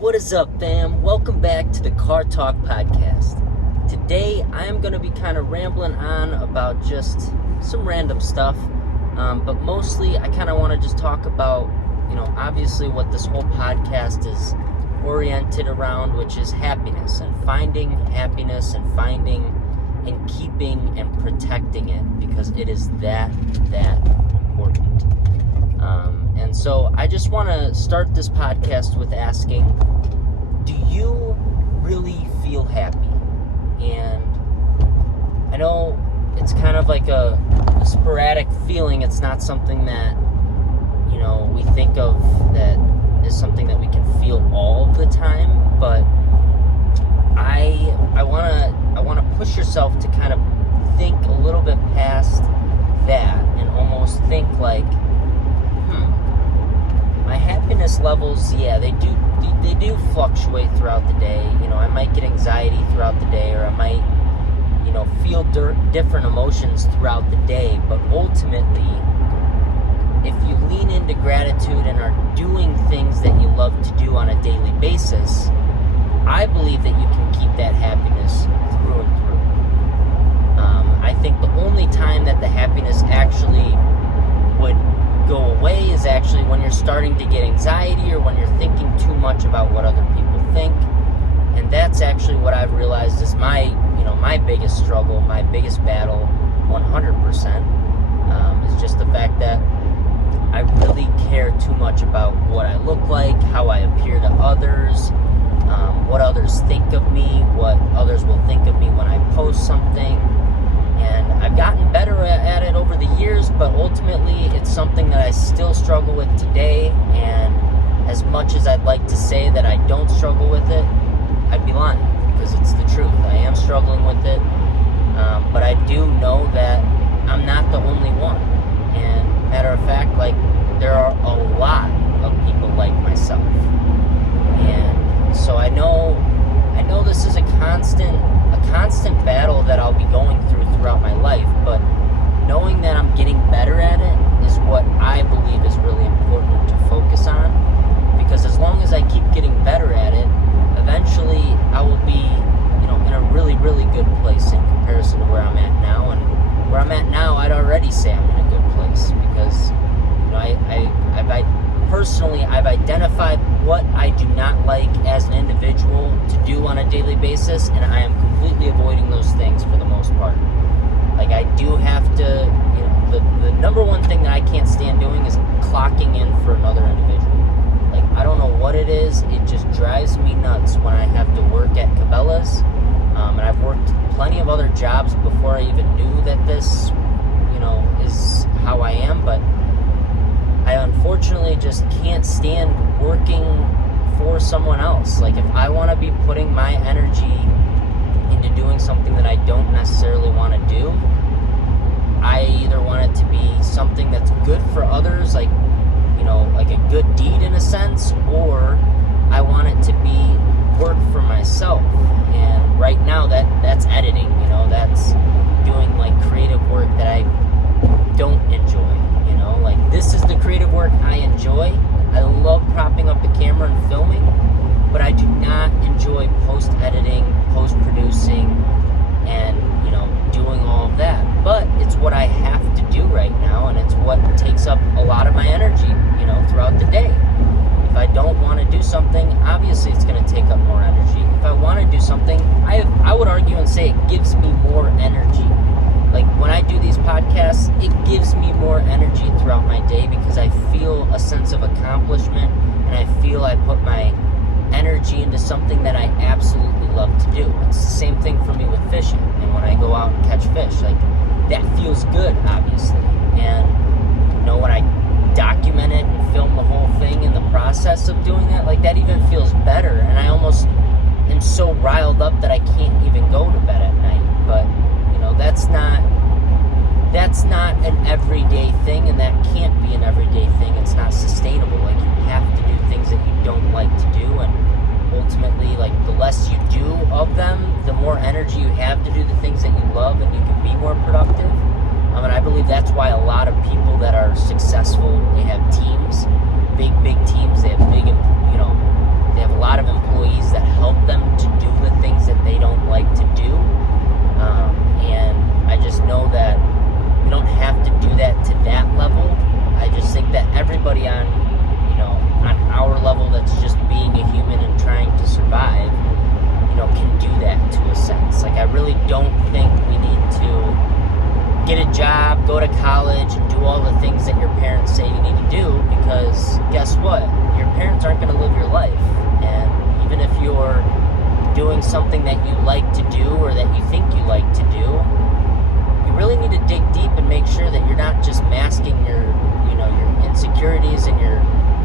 What is up, fam? Welcome back to the Car Talk Podcast. Today, I am going to be kind of rambling on about just some random stuff, but mostly I kind of want to just talk about, obviously what this whole podcast is oriented around, which is happiness and finding happiness and finding and keeping and protecting it, because it is that important. And so I just want to start this podcast with asking, do you really feel happy? And I know it's kind of like a sporadic feeling. It's not something that, we think of that is something that we can feel all the time, but I want to push yourself to kind of think a little bit past that and almost think like, my happiness levels, they do fluctuate throughout the day. I might get anxiety throughout the day, or I might, feel different emotions throughout the day, but ultimately, if you lean into gratitude and are doing things that you love to do on a daily basis, I believe that you can keep that happiness through and through. I think the only time that the happiness actually would go away is actually when you're starting to get anxiety, or when you're thinking too much about what other people think. And that's actually what I've realized is my biggest struggle, my biggest battle, 100%, is just the fact that I really care too much about what I look like, how I appear to others, what others think of me, what others will think of me when I post something. And I've gotten better at it over the years, but ultimately it's something that I still struggle with today. And as much as I'd like to say that I don't struggle with it, I'd be lying, because it's the truth. I am struggling with it, but I do know that I'm not the only one. And matter of fact, there are a lot of people like myself. And so I know this is a constant battle that I'll be going throughout my life, but knowing that I'm getting better at it is what I believe is really important to focus on, because as long as I keep getting better at it, eventually I will be, in a really, really good place in comparison to where I'm at now. And where I'm at now, I'd already say I'm in a good place, because, I've identified what I do not like as an individual to do on a daily basis, and I am completely avoiding those things for the most part. I do have to, the number one thing that I can't stand doing is clocking in for another individual. I don't know what it is, it just drives me nuts when I have to work at Cabela's, and I've worked plenty of other jobs before I even knew that this, is how I am, but I unfortunately just can't stand working for someone else. If I want to be putting my energy into doing something that I don't necessarily want to do, I either want it to be something that's good for others, like a good deed in a sense, or I want it to be work for myself. And right now that's editing, that's doing creative work that I don't enjoy. This is the creative work I enjoy. I love propping up the camera and filming, but I do not enjoy post-editing, post-producing, and, doing all of that. But it's what I have to do right now, and it's what takes up a lot of my energy, throughout the day. If I don't want to do something, obviously it's going to take up more energy. If I want to do something, I would argue and say it gives me more energy. When I do these podcasts, it gives me more energy throughout my day, because I feel a sense of accomplishment, and I feel I put my energy into something that I absolutely love to do. It's the same thing for me with fishing, and when I go out and catch fish, that feels good, obviously. And when I document it and film the whole thing in the process of doing that, that even feels better, and I almost am so riled up that I can't even go to bed at night. But that's not an everyday thing, and that can't be an everyday thing. It's not sustainable. You have to do things that you don't like to do, and ultimately, the less you do of them, the more energy you have to do the things that you love, and you can be more productive. And I believe that's why a lot of people that are successful, they have teams, big teams. They have they have a lot of go to college and do all the things that your parents say you need to do, because guess what? Your parents aren't going to live your life. And even if you're doing something that you like to do or that you think you like to do, you really need to dig deep and make sure that you're not just masking your insecurities and your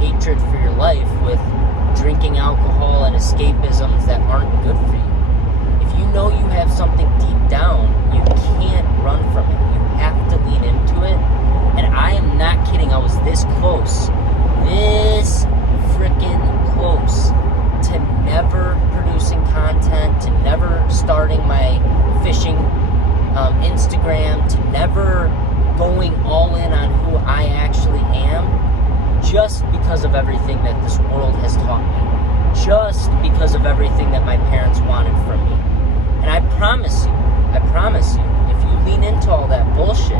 hatred for your life with drinking alcohol and escapisms that aren't good for you. If you know you have something deep down, you can't run from it. You have to lean into it. And I am not kidding. I was this close, this freaking close to never producing content, to never starting my fishing Instagram, to never going all in on who I actually am, just because of everything that this world has taught me, just because of everything that my parents wanted from me. And I promise you, if you lean into all that bullshit,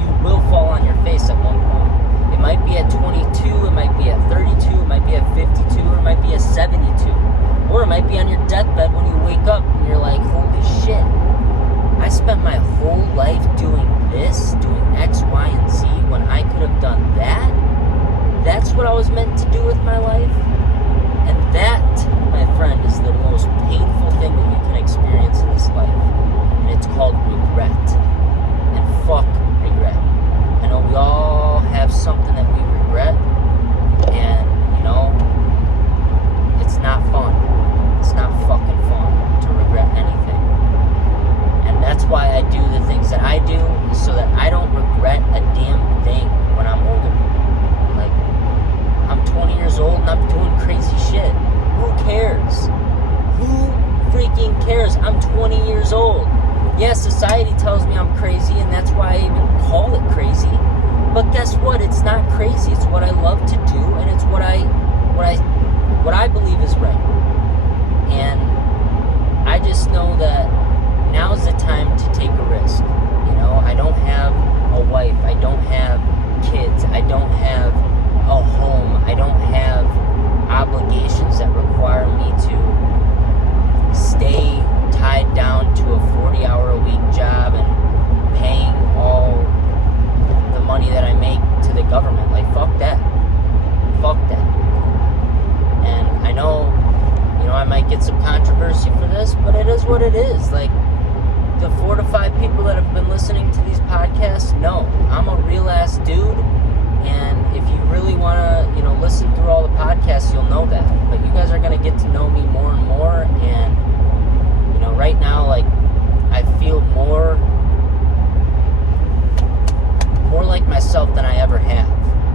you will fall on your face at one point. It might be at 22, it might be at 32, it might be at 52, or it might be at 72. Or it might be on your deathbed when you wake up and you're like, holy shit, I spent my whole life doing this, doing X, Y, and Z, when I could have done that. That's what I was meant to do with my life. And that, my friend, is the most painful thing that you can experience in this life. And it's called regret. And fuck regret. I know we all have something that we regret. And, it's not fun. It's not fucking fun to regret anything. And that's why I do the things that I do, so that I don't regret a damn thing when I'm older. Like, I'm 20 years old and I'm doing crazy shit. Who cares? Who freaking cares? I'm 20 years old. Yeah, society tells me I'm crazy, and that's why I even call it crazy. But guess what? It's not crazy. It's what I love to do, and it's what I believe is right. And I just know that now's the time to take a risk. I don't have a wife. I don't have kids. I don't have a home. I don't have obligations that require me to stay tied down to a 40-hour-a-week job and paying all the money that I make to the government. Like, fuck that. Fuck that. And I know, I might get some controversy for this, but it is what it is. Like, the 4 to 5 people that have been listening to these podcasts know I'm a real-ass dude. And if you really want to, listen through all the podcasts, you'll know that. But you guys are going to get to know me more and more. And, right now, like, I feel more like myself than I ever have.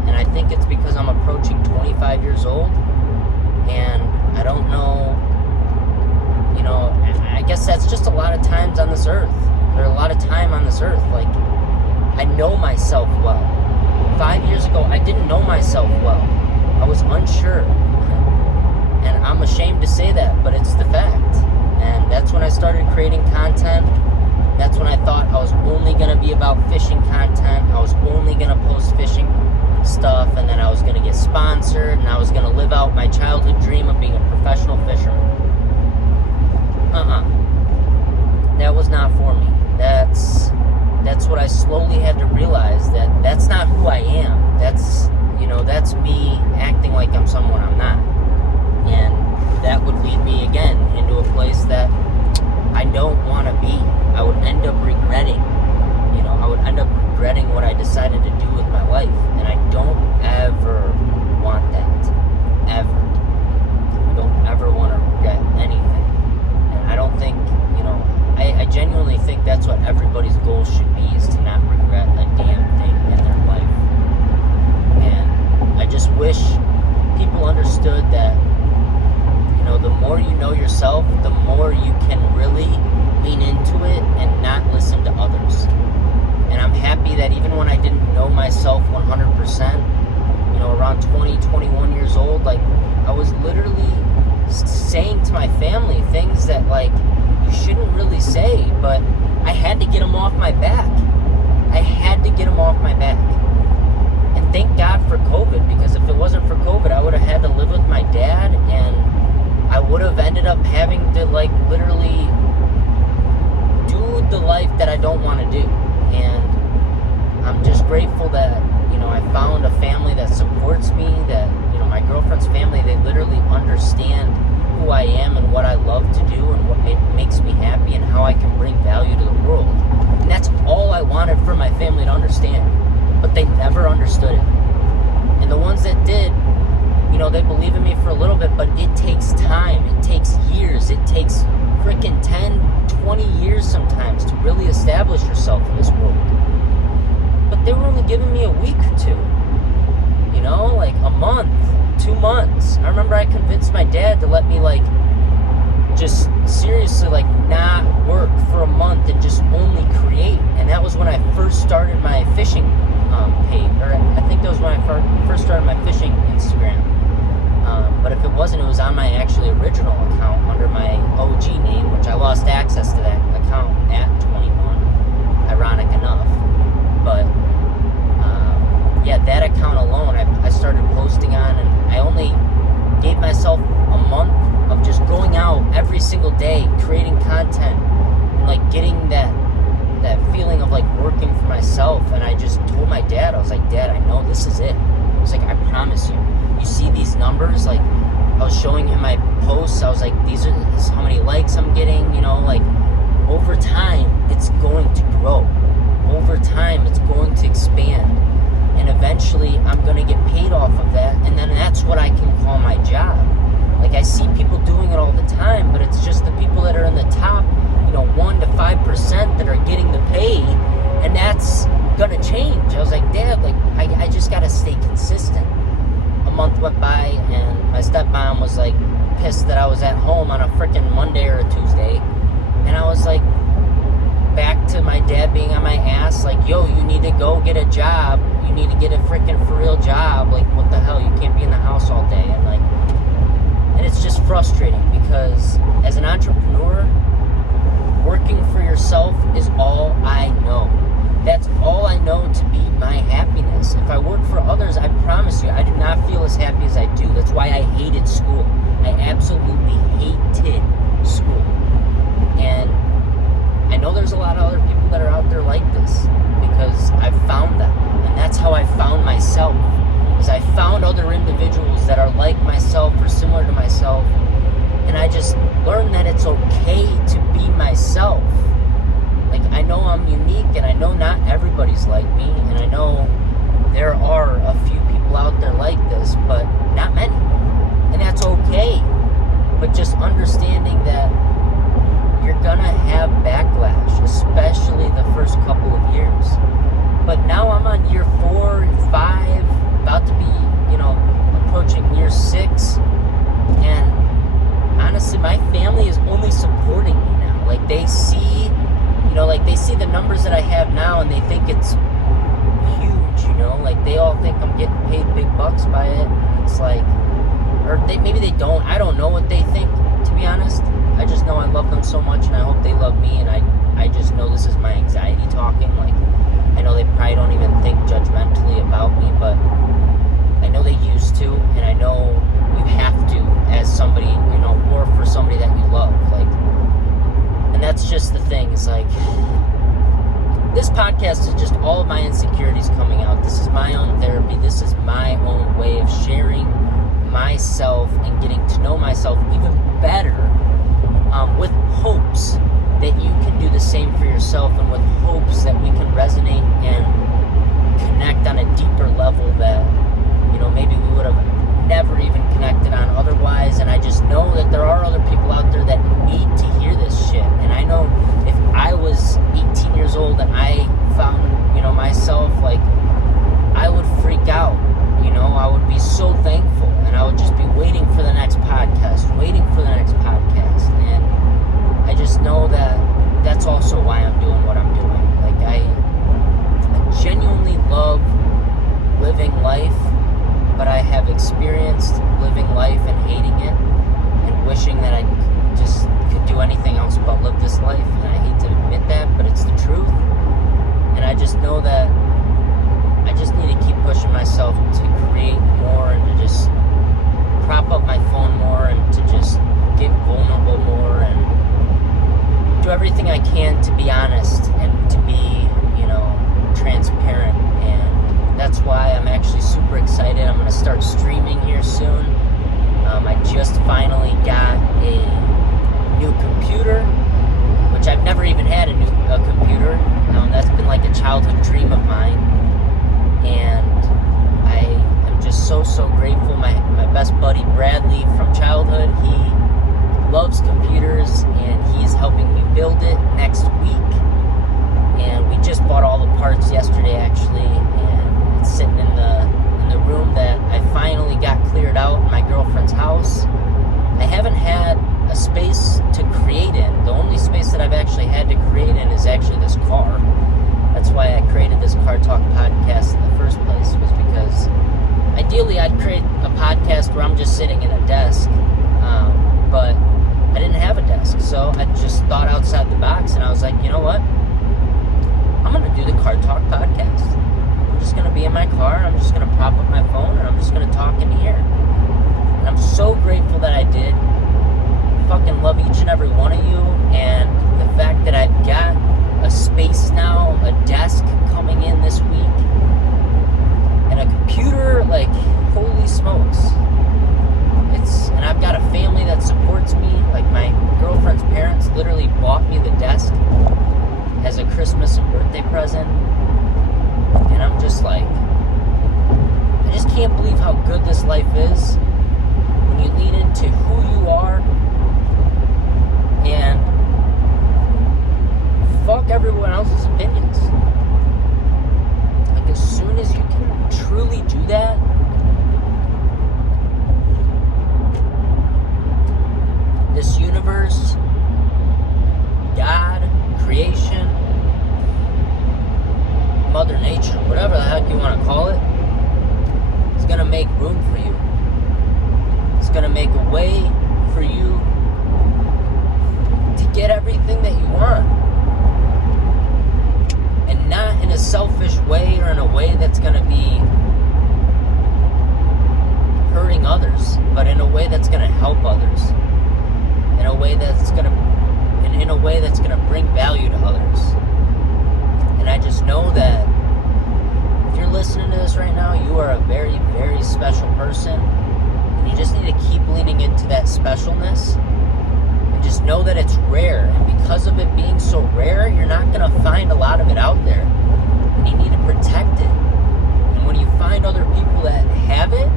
And I think it's because I'm approaching 25 years old. And I don't know, I guess that's just a lot of times on this earth. There's a lot of time on this earth. Like, I know myself well. 5 years ago, I didn't know myself well. I was unsure. And I'm ashamed to say that, but it's the fact. And that's when I started creating content. That's when I thought I was only going to be about fishing content. I was only going to post fishing stuff, and then I was going to get sponsored, and I was going to live out my childhood dream of being a professional fisherman. That was not for me. That's what I slowly had to realize, that that's not who I am. That's me acting like I'm someone I'm not. And that would lead me again into a place that I don't want to be. I would end up regretting. I would end up regretting what I decided to do with my life. And I don't ever want that. Ever. I don't ever want to regret anything. And I don't think, I genuinely think that's what everybody's goal should be, is to not regret a damn thing in their life. And I just wish people understood that, the more you know yourself, the more you can really lean into it and not listen to others. And I'm happy that even when I didn't know myself 100%, around 20, 21 years old, like, I was literally saying to my family things that, like, you shouldn't really say, but I had to get them off my back. I had to get them off my back. And thank God for COVID, because if it wasn't for COVID, I would have had to live with my dad, and I would have ended up having to, like, literally do the life that I don't want to do. And I'm just grateful that, I found a family that supports me, that, my girlfriend's family, they literally understand who I am and what I love to do and what it makes me happy and how I can bring value to the world. And that's all I wanted for my family to understand. But they never understood it. And the ones that did, they believe in me for a little bit, but it takes time. It takes years. It takes freaking 10, 20 years sometimes to really establish yourself in this world. But they were only giving me a week or two. Like a month, 2 months. I remember I convinced my dad to let me just seriously not work for a month and just only create. And that was when I first started my fishing page, or I think that was when I first started my fishing Instagram. But if it wasn't, it was on my actually original account under my OG name, which I lost access to that account at 21, ironic enough. But that account alone, I started posting on, and I only gave myself a month of just going out every single day, creating content, and getting that feeling of working for myself. And I just told my dad, I was like, Dad, I know this is it. I was like, I promise you. You see these numbers? I was showing him my posts. I was like, this is how many likes I'm getting. Over time, it's going to grow. Over time, it's going to expand. And eventually, I'm going to get paid off of that. And then that's what I can call my job. I see people doing it all the time, but it's just the people that are in the top, 1 to 5% that are getting the pay. And that's going to change. I was like, Dad, I just got to stay consistent. A month went by, and my stepmom was pissed that I was at home on a freaking Monday or a Tuesday. And I was back to my dad being on my ass, yo, you need to go get a job. You need to get a freaking for real job. What the hell? You can't be in the house all day. And it's just frustrating because as an entrepreneur, working for yourself is all I know. That's all I know to be my happiness. If I work for others, I promise you, I do not feel as happy as I do. That's why I hated school. I absolutely hated school. And I know there's a lot of other people that are out there like this because I've found them. And that's how I found myself, is I found other individuals that are like myself or similar to myself. And I just learned that it's okay to be myself. I know I'm unique, and I know not everybody's like me, and I know there are a few people out there like this, but not many. And that's okay. But just understanding that you're gonna have backlash, especially the first couple of years. But now I'm on year 4, 5, about to be, approaching year 6, and honestly, my family is only supporting me now. They see, they see the numbers that I have now, and they think it's huge, they all think I'm getting paid big bucks by it. And it's or maybe they don't. I don't know what they think, to be honest. I just know I love them so much, and I hope they love me, and I just know this is my anxiety talking. I know they probably don't even think judgmentally about me, but I know they used to, and I know you have to as somebody, or for somebody that you love. And that's just the thing. It's this podcast is just all of my insecurities coming out. This is my own therapy. This is my own way of sharing myself and getting to know myself even better, with hopes that you can do the same for yourself, and with hopes that we can resonate and connect on a deeper level that, maybe we would have never even connected on otherwise. And I just know that there are other people out there that need to hear this shit. And I know if I was 18 years old and I found, myself, I would freak out. I would be so thankful, and I would just be waiting for the next podcast. And I just know that that's also why I'm doing what I'm doing. I genuinely love living life, but I have experienced living life from childhood. He loves computers, and he's helping me build it next week. And we just bought all the parts yesterday, actually, and it's sitting in the room that I finally got cleared out in my girlfriend's house. I haven't had a space to create in. The only space that I've actually had to create in is actually this car. That's why I created this Car Talk podcast in the first place, was because ideally I'd create a podcast where I'm just sitting in a desk, but I didn't have a desk, so I just thought outside the box, and I was like, you know what? I'm going to do the Car Talk podcast. I'm just going to be in my car, I'm just going to prop up my phone, and I'm just going to talk in here. And I'm so grateful that I did. I fucking love each and every one of you, and the fact that I've got a space now, a desk coming in this week, and a computer, like, holy smokes. And I've got a family that supports me. Like, my girlfriend's parents literally bought me the desk as a Christmas and birthday present. And I'm just like, I just can't believe how good this life is when you lean into who you are and fuck everyone else's opinions. Like, as soon as you can truly do that, this universe, God, creation, Mother Nature, whatever the heck you want to call it, is going to make room for you. It's going to make a way for you to get everything that you want. And not in a selfish way or in a way that's going to be hurting others, but in a way that's going to help others. In a way that's going to bring value to others. And I just know that if you're listening to this right now, you are a very, very special person. And you just need to keep leaning into that specialness. And just know that it's rare. And because of it being so rare, you're not going to find a lot of it out there. And you need to protect it. And when you find other people that have it,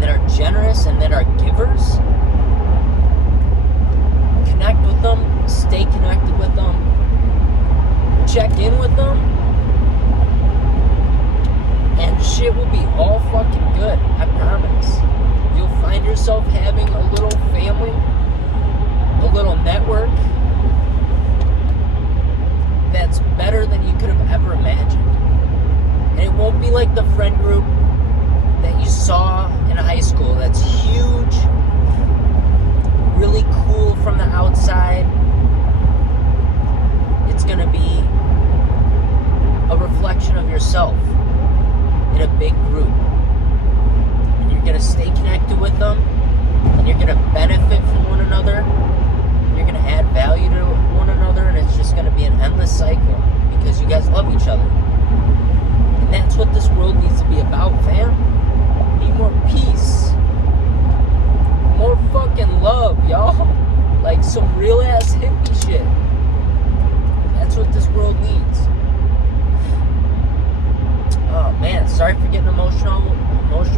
that are generous and that are givers, connect with them, stay connected with them, check in with them, and shit will be all fucking good, I promise. You'll find yourself having a little family, a little network that's better than you could have ever imagined. And it won't be like the friend group that you saw in high school that's huge, really cool from the outside. It's going to be a reflection of yourself in a big group. And you're going to stay connected with them, and you're going to benefit from one another. You're going to add value to one another, and it's just going to be an endless cycle because you guys love each other. And that's what this world needs to be about, fam. We need more peace. More fucking love, y'all. Like some real ass hippie shit. That's what this world needs. Oh man, sorry for getting emotional. Holy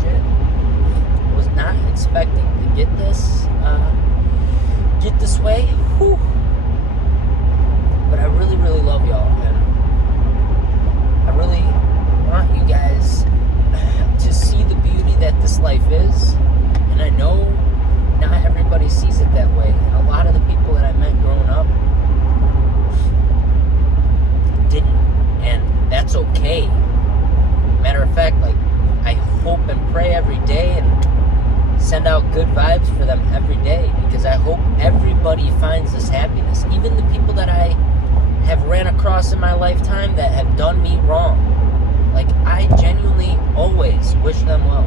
shit. I was not expecting to get this way. Whew. But I really, really love y'all, and I really want you guys to see the beauty that this life is. And I know not everybody sees it that way. And a lot of the people that I met growing up didn't. And that's okay. Matter of fact, like, I hope and pray every day and send out good vibes for them every day, because I hope everybody finds this happiness. Even the people that I have ran across in my lifetime that have done me wrong. Like, I genuinely always wish them well.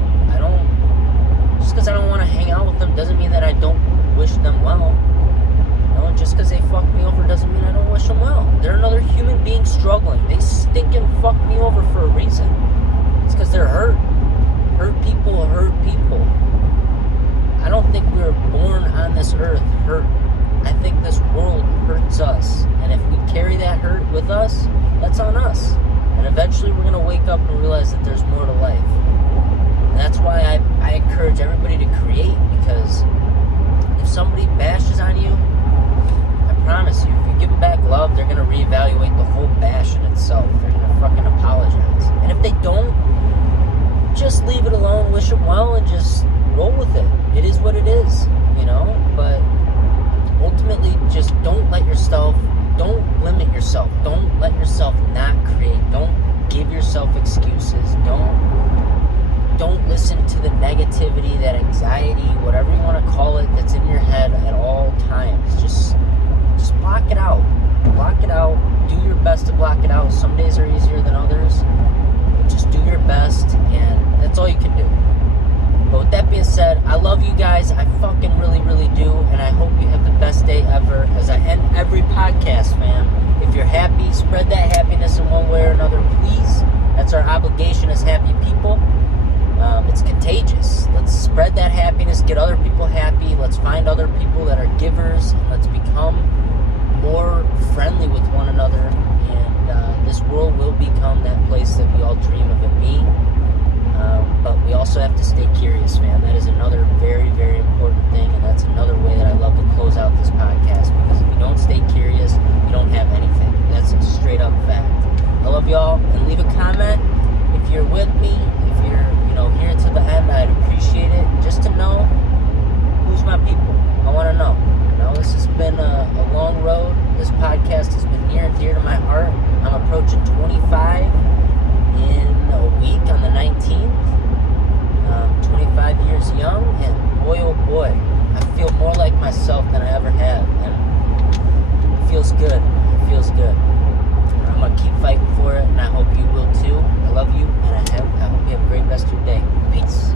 Just because I don't want to hang out with them doesn't mean that I don't wish them well. No, and just because they fucked me over doesn't mean I don't wish them well. They're another human being struggling. They stinking fucked me over for a reason. It's because they're hurt. Hurt people hurt people. I don't think we were born on this earth hurt. I think this world hurts us. And if we carry that hurt with us, that's on us. And eventually we're going to wake up and realize that there's more to life. And that's why I encourage everybody to create. anxiety, whatever you want to call it, that's in your head at all times. Just block it out. Block it out. Do your best to block it out. Some days are easier than others. But just do your best, and that's all you can do. But with that being said, I love you guys. I fucking really, really do. And I hope you have the best day ever. As I end every podcast, fam, if you're happy, spread that happiness in one way or another, please. That's our obligation as happy people. It's contagious. Let's spread that happiness, get other people happy. Let's find other people that are givers. And let's become more friendly with one another. And this world will become that place that we all dream of it being. But we also have to stay curious, man. That is another very, very important thing, and that's another way that I love to close out this podcast, because if you don't stay curious, you don't have anything. That's a straight up fact. I love y'all, and leave a comment if you're with me, if you're, here to the end. I'd appreciate it, just to know who's my people. I want to know. This has been a long road. This podcast has been near and dear to my heart. I'm approaching 25 in a week on the 19th. 25 years young, and boy oh boy, I feel more like myself than I ever have, and it feels good. It feels good. I'm gonna keep fighting for it, and I hope you will too. I love you, and I hope you have a great rest of your day. Peace.